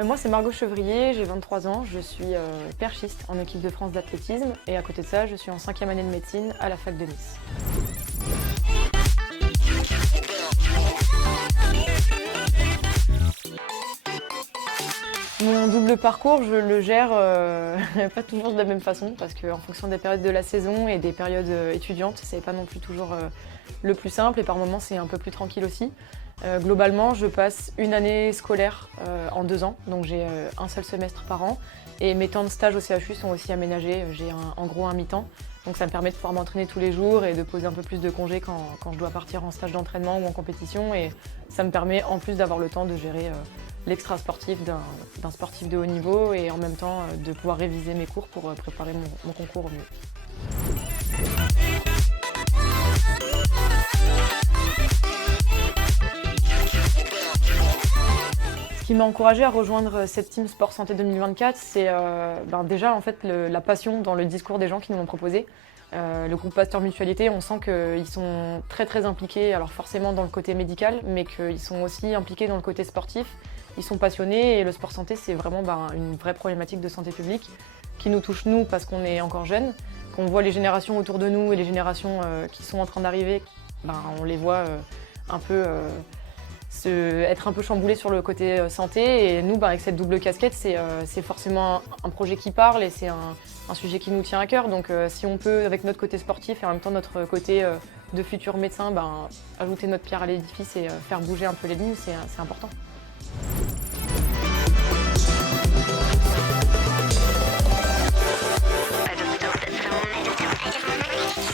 Moi, c'est Margot Chevrier, j'ai 23 ans, je suis perchiste en équipe de France d'athlétisme et à côté de ça, je suis en 5e année de médecine à la fac de Nice. Mon double parcours, je le gère pas toujours de la même façon parce qu'en fonction des périodes de la saison et des périodes étudiantes, c'est pas non plus toujours le plus simple et par moments c'est un peu plus tranquille aussi. Globalement, je passe une année scolaire en 2 ans, donc j'ai un seul semestre par an et mes temps de stage au CHU sont aussi aménagés, j'ai en gros un mi-temps. Donc ça me permet de pouvoir m'entraîner tous les jours et de poser un peu plus de congés quand je dois partir en stage d'entraînement ou en compétition. Et ça me permet en plus d'avoir le temps de gérer l'extra sportif d'un sportif de haut niveau et en même temps de pouvoir réviser mes cours pour préparer mon concours au mieux. Ce qui m'a encouragée à rejoindre cette team Sport Santé 2024, c'est déjà en fait la passion dans le discours des gens qui nous l'ont proposé. Le groupe Pasteur Mutualité, on sent qu'ils sont très impliqués, alors forcément dans le côté médical, mais qu'ils sont aussi impliqués dans le côté sportif. Ils sont passionnés et le sport santé, c'est vraiment une vraie problématique de santé publique qui nous touche nous parce qu'on est encore jeunes, qu'on voit les générations autour de nous et les générations qui sont en train d'arriver, on les voit un peu être un peu chamboulés sur le côté santé. Et nous, avec cette double casquette, c'est forcément un projet qui parle et c'est un sujet qui nous tient à cœur. Donc si on peut, avec notre côté sportif et en même temps notre côté de futur médecin, ajouter notre pierre à l'édifice et faire bouger un peu les lignes, c'est important.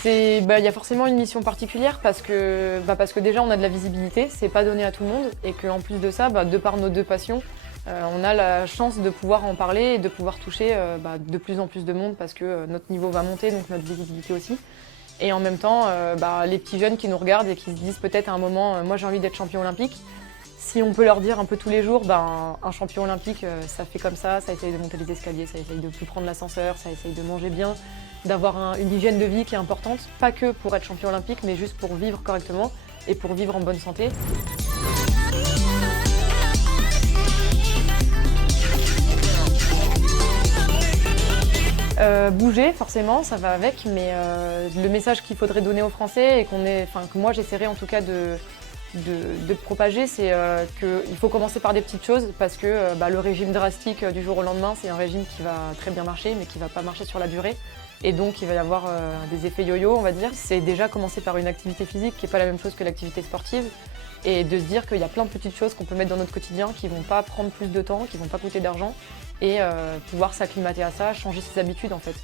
Il y a forcément une mission particulière parce que déjà on a de la visibilité, c'est pas donné à tout le monde et qu'en plus de ça, de par nos deux passions, on a la chance de pouvoir en parler et de pouvoir toucher de plus en plus de monde parce que notre niveau va monter, donc notre visibilité aussi. Et en même temps, les petits jeunes qui nous regardent et qui se disent peut-être à un moment, moi j'ai envie d'être champion olympique. Si on peut leur dire un peu tous les jours, un champion olympique, ça fait comme ça essaye de monter les escaliers, ça essaye de plus prendre l'ascenseur, ça essaye de manger bien, d'avoir une hygiène de vie qui est importante, pas que pour être champion olympique, mais juste pour vivre correctement et pour vivre en bonne santé. Bouger, forcément, ça va avec, mais le message qu'il faudrait donner aux Français et que moi j'essaierai en tout cas de propager, c'est qu'il faut commencer par des petites choses parce que le régime drastique du jour au lendemain, c'est un régime qui va très bien marcher mais qui ne va pas marcher sur la durée. Et donc il va y avoir des effets yo-yo, on va dire. C'est déjà commencer par une activité physique qui n'est pas la même chose que l'activité sportive et de se dire qu'il y a plein de petites choses qu'on peut mettre dans notre quotidien qui ne vont pas prendre plus de temps, qui ne vont pas coûter d'argent et pouvoir s'acclimater à ça, changer ses habitudes en fait.